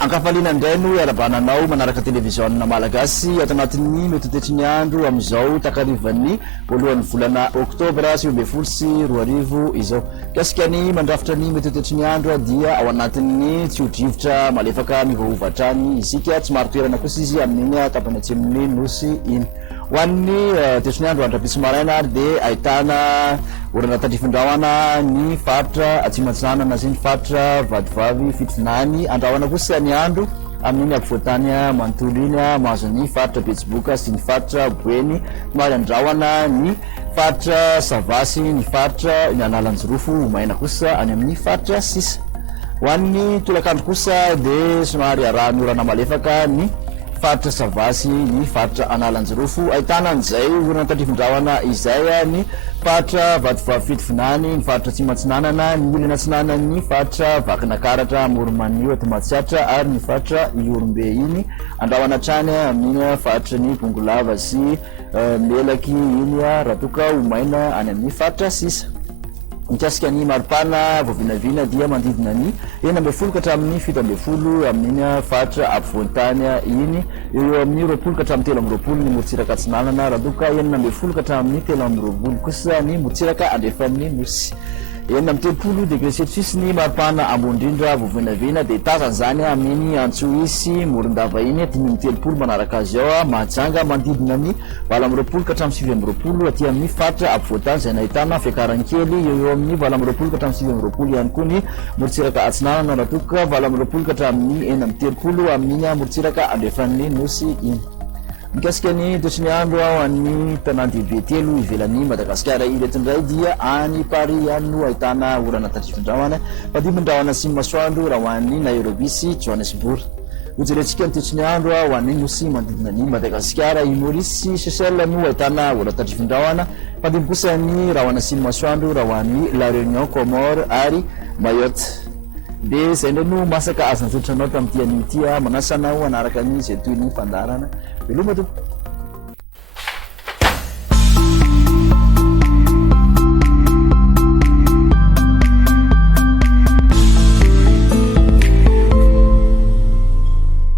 ankafaliana indray no arabananao manaraka televiziona malagasy ato anatin'ny metotetry ny andro amin'izao takarivan'ny voalohan'ny volana oktobra 2024 izao kasikany mandrafitra ny metotetry ny andro dia ao anatin'ny tsiodrivotra malefaka mivahovatrany isika tsy maro toerana kosa izy amin'iny tapany atsemin'ny nosy iny hoan'ny tetry ny andro andrapisy maraina ary dia ahitana orana tandrifindrahoana ny faritra atsimatsinanana sy ny faritra vadivavy fitinany andrahoana kosa ny andro amin'iny ampovoantany manontolo iny mahazo ny faritra betsiboka sy ny faritra boeny mary andrahoana ny faritra savasy ny faritra ny analanjirofo maina kosa any amin'ny faritra sisa hoan'ny tolakandro kosa dia somary arahany orana malefaka ny faritra savasy ny faritra analanjirofo ahitana an'izay orana tandrifindrahoana izay ny faritra vadivavy fitofinany ny faritra tsimatsinanana ny olana tsinanany faritra vakinakaratra moromanio ato matsiatra ary ny faritra iorombe iny andrahoana trany amin'iny faritra ny bongolava sy melaky iny raha toka homaina any amin'ny faritra sisa mikasika ny maripana voavinavina dia mandidina ny 11 ka hatramin'ny 17 amin'iny faritra ampovoantany iny eo amin'ny 20 ka hatramin'ny 13 ny morotsiraka atsinanana raha toka 11 ka hatramin'ny 13 kosa ny morotsiraka andrefan'ny nosy 13 degré celsius ny maripana ambondrindra voavinavina dia tazana zany amin'iny antsoisy morondava iny 530 manaraka azy ao mahajanga mandidina ny 20 ka hatramin'ny 20 aty amin'ny faritra ampovoantany izay nahitana fiakarankely eo amin'ny 20 ka hatramin'ny 20 ihany koa ny morotsiraka atsinanana raha toka 20 ka hatramin'ny 30 amin'iny morotsiraka andrefan'ny nosy iny mikasika ny toetry ny andro ao an'ny tanàn-dehibe telo ivelan'ny Madagasikara ireto indray dia any Paris ihany no ahitana orana tandrifindrahoana fadimbindrahoana sy masoandro raha ho an'ny Nairobi sy Johannesburg hojerentsika ny toetry ny andro ho an'ny nosy manodidina ny Madagasikara i Maurice sy Seychelles no ahitana orana tandrifindrahoana fadimby kosa ny raha ho ana sy masoandro raha ho an'ny La Réunion, Comores ary Mayotte dia izay indray no masaka azonjotranao tamin'ity an'ity manasanao anaraka ny izay toy ny fandarana veloma tompoko